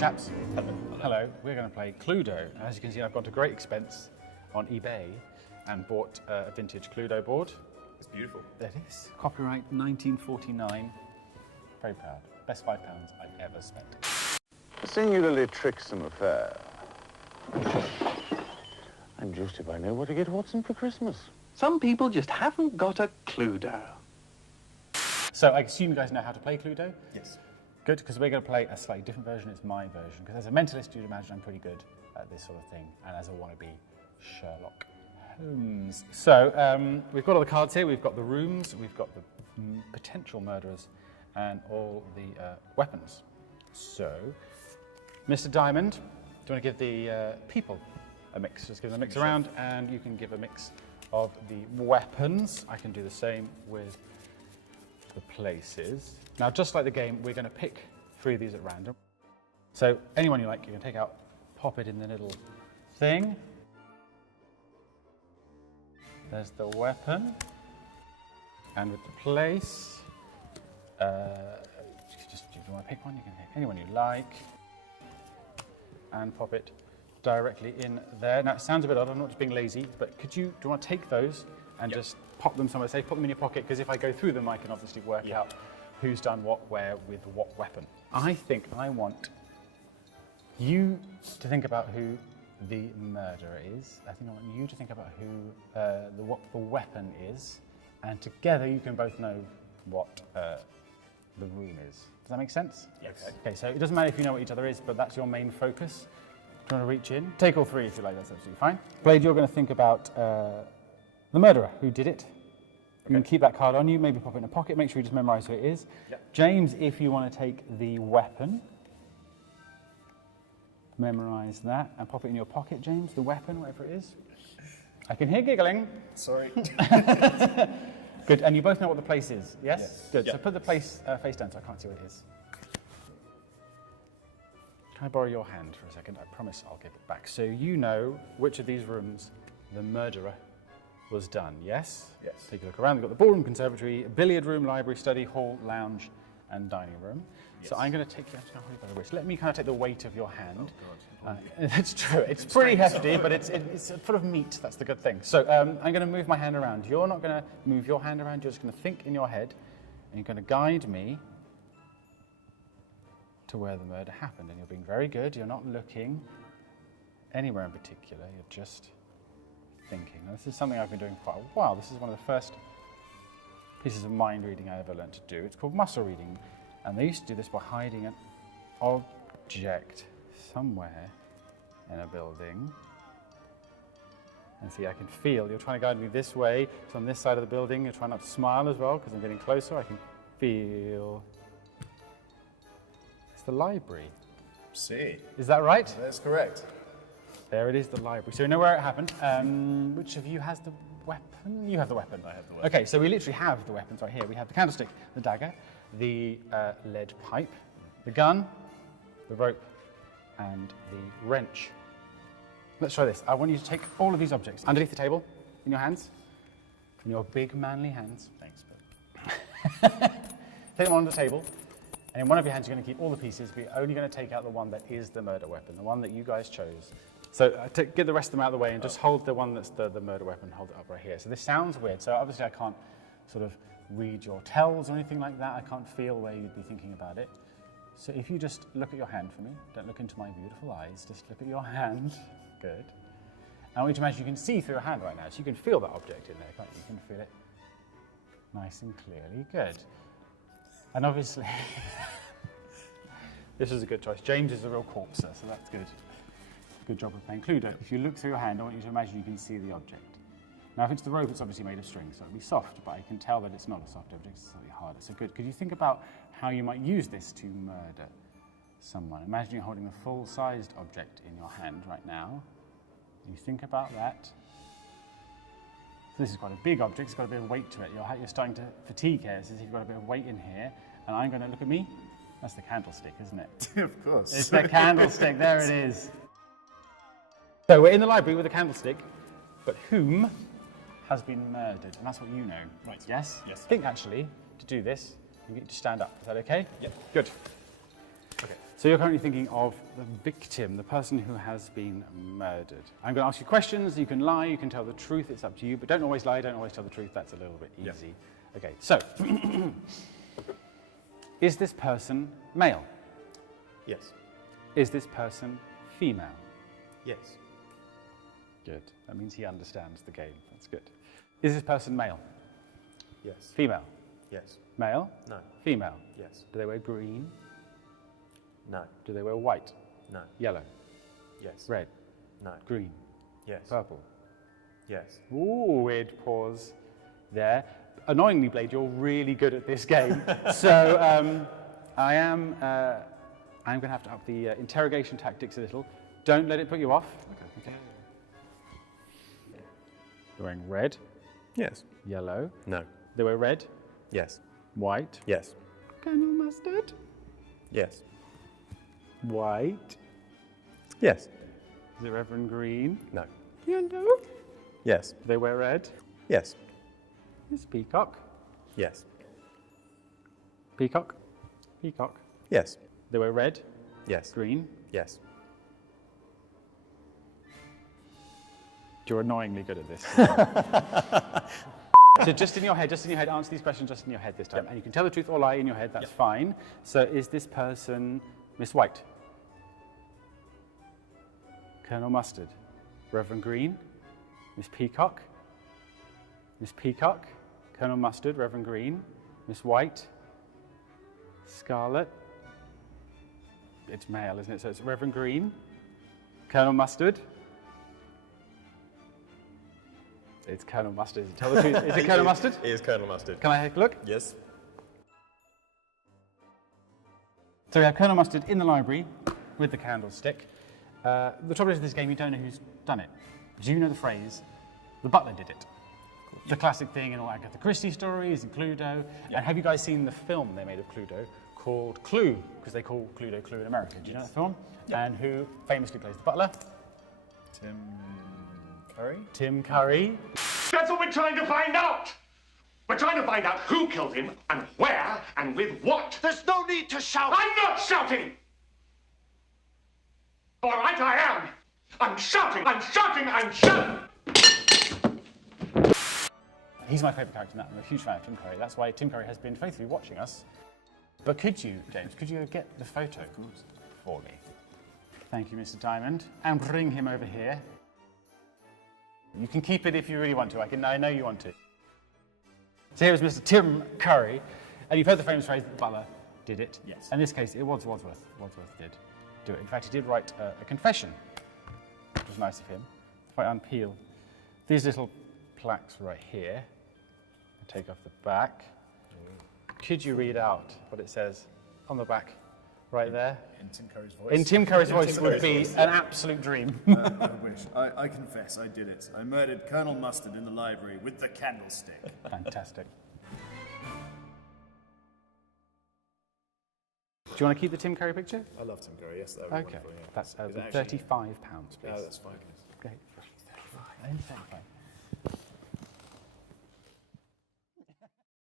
chaps. Hello. We're going to play Cluedo. As you can see, I've gone to great expense on eBay and bought a vintage Cluedo board. It's beautiful. It is. Copyright 1949. Very proud. Best £5 I've ever spent. A singularly tricksome affair. I'm just if I know what to get Watson for Christmas. Some people just haven't got a Cluedo. So I assume you guys know how to play Cluedo? Yes. Good, because we're going to play a slightly different version. It's my version, because as a mentalist, you'd imagine I'm pretty good at this sort of thing, and as a wannabe Sherlock Holmes. So we've got all the cards here. We've got the rooms, we've got the potential murderers, and all the weapons. So, Mr. Diamond, do you want to give the people a mix? Just give them a mix around, and you can give a mix of the weapons. I can do the same with the places. Now, just like the game, we're going to pick 3 of these at random. So anyone you like, you can take out, pop it in the little thing. There's the weapon. And with the place, just if you want to pick one, you can pick anyone you like. And pop it directly in there. Now, it sounds a bit odd, I'm not just being lazy, but do you want to take those and just pop them somewhere safe, put them in your pocket, because if I go through them, I can obviously work out who's done what, where, with what weapon. I think I want you to think about who the murderer is. I think I want you to think about who what the weapon is, and together you can both know what the room is. Does that make sense? Yes. Okay, so it doesn't matter if you know what each other is, but that's your main focus. Do you want to reach in? Take all 3 if you like, that's absolutely fine. Blade, you're going to think about the murderer, who did it. You can keep that card on you, maybe pop it in a pocket, make sure you just memorize who it is. Yep. James, if you want to take the weapon, memorize that and pop it in your pocket, James, the weapon, whatever it is. I can hear giggling. Sorry. Good, and you both know what the place is, yes? Yes. Good, Yep. so put the place face down so I can't see what it is. Can I borrow your hand for a second? I promise I'll give it back. So you know which of these rooms the murderer was done, yes? Yes. Take a look around. We've got the ballroom, conservatory, billiard room, library, study, hall, lounge, and dining room. Yes. So I'm going to take you by the wrist. Let me kind of take the weight of your hand. Oh, God. It's true. It's pretty hefty, but it's full of meat. That's the good thing. So I'm going to move my hand around. You're not going to move your hand around. You're just going to think in your head, and you're going to guide me to where the murder happened. And you're being very good. You're not looking anywhere in particular. You're just thinking. Now, this is something I've been doing for quite a while. This is one of the first pieces of mind reading I ever learned to do. It's called muscle reading. And they used to do this by hiding an object somewhere in a building. And see, I can feel, you're trying to guide me this way. It's on this side of the building. You're trying not to smile as well, because I'm getting closer. I can feel. It's the library. See. Is that right? That's correct. There it is, the library. So we know where it happened. Which of you has the weapon? You have the weapon. I have the weapon. Okay, so we literally have the weapons right here. We have the candlestick, the dagger, the lead pipe, the gun, the rope, and the wrench. Let's try this. I want you to take all of these objects underneath the table, in your hands, in your big manly hands. Thanks, Ben. Take them on the table, and in one of your hands you're going to keep all the pieces, but you're only going to take out the one that is the murder weapon, the one that you guys chose. So get the rest of them out of the way and just hold the one that's the murder weapon, hold it up right here. So this sounds weird, so obviously I can't sort of read your tells or anything like that. I can't feel where you'd be thinking about it. So if you just look at your hand for me, don't look into my beautiful eyes, just look at your hand. Good. I want you to imagine you can see through your hand right now, so you can feel that object in there, can't you? You can feel it nice and clearly. Good. And obviously, this is a good choice. James is a real corpser, so that's good. Good job of playing Cluedo. If you look through your hand, I want you to imagine you can see the object. Now, if it's the rope, it's obviously made of string, so it'll be soft, but I can tell that it's not a soft object, it's slightly harder. So good. Could you think about how you might use this to murder someone? Imagine you're holding a full-sized object in your hand right now. You think about that. So this is quite a big object, it's got a bit of weight to it. You're starting to fatigue here, so you've got a bit of weight in here. And I'm going to look at me. That's the candlestick, isn't it? Of course. It's the candlestick, there it is. So we're in the library with a candlestick, but whom has been murdered? And that's what you know. Right. Yes? Yes. I think actually, to do this, you get to stand up. Is that okay? Yep. Good. Okay. So you're currently thinking of the victim, the person who has been murdered. I'm going to ask you questions. You can lie, you can tell the truth. It's up to you. But don't always lie, don't always tell the truth. That's a little bit easy. Okay, so is this person male? Yes. Is this person female? Yes. Good. That means he understands the game. That's good. Is this person male? Yes. Female? Yes. Male? No. Female? Yes. Do they wear green? No. Do they wear white? No. Yellow? Yes. Red? No. Green? Yes. Purple? Yes. Ooh, weird pause there. Annoyingly, Blade, you're really good at this game. So I'm going to have to up the interrogation tactics a little. Don't let it put you off. Okay. They're wearing red, Yes. yellow. No. They wear red, Yes. white, Yes. Colonel Mustard, Yes. white. Yes. Is it Reverend Green? No. Yellow. Yes. They wear red. Yes. Is Peacock? Yes. Peacock? Peacock. Yes. They wear red, Yes. green. Yes. You're annoyingly good at this. So just in your head, answer these questions just in your head this time. And you can tell the truth or lie in your head, that's fine. So is this person Miss White? Colonel Mustard? Reverend Green? Miss Peacock? Miss Peacock? Colonel Mustard? Reverend Green? Miss White? Scarlet? It's male, isn't it? So it's Reverend Green? Colonel Mustard? It's Colonel Mustard. Tell the truth. Is it Colonel Mustard? It is Colonel Mustard. Can I take a look? Yes. So we have Colonel Mustard in the library with the candlestick. The trouble is with this game, you don't know who's done it. Do you know the phrase, the butler did it? The classic thing in all Agatha Christie stories and Cluedo. And have you guys seen the film they made of Cluedo called Clue? Because they call Cluedo Clue in America. Do you know that film? And who famously plays the butler? Tim Curry? Tim Curry. That's what we're trying to find out. We're trying to find out who killed him and where and with what. There's no need to shout. I'm not shouting. All right, I am. I'm shouting. I'm shouting. I'm shouting. He's my favourite character in that. I'm a huge fan of Tim Curry. That's why Tim Curry has been faithfully watching us. But could you, James, get the photo for me? Thank you, Mr. Diamond. And bring him over here. You can keep it if you really want to. I know you want to. So here is Mr. Tim Curry. And you've heard the famous phrase that the butler did it. Yes. In this case, it was Wadsworth. Wadsworth did do it. In fact, he did write a confession, which was nice of him. If I unpeel these little plaques right here, and take off the back, could you read out what it says on the back right there? In Tim Curry's voice. In Tim Curry's voice would be an absolute dream. I wish. I confess, I did it. I murdered Colonel Mustard in the library with the candlestick. Fantastic. Do you want to keep the Tim Curry picture? I love Tim Curry, yes, that would be Okay. wonderful, yeah. That's Is that actually- £35, please. No, that's fine. Okay. 35.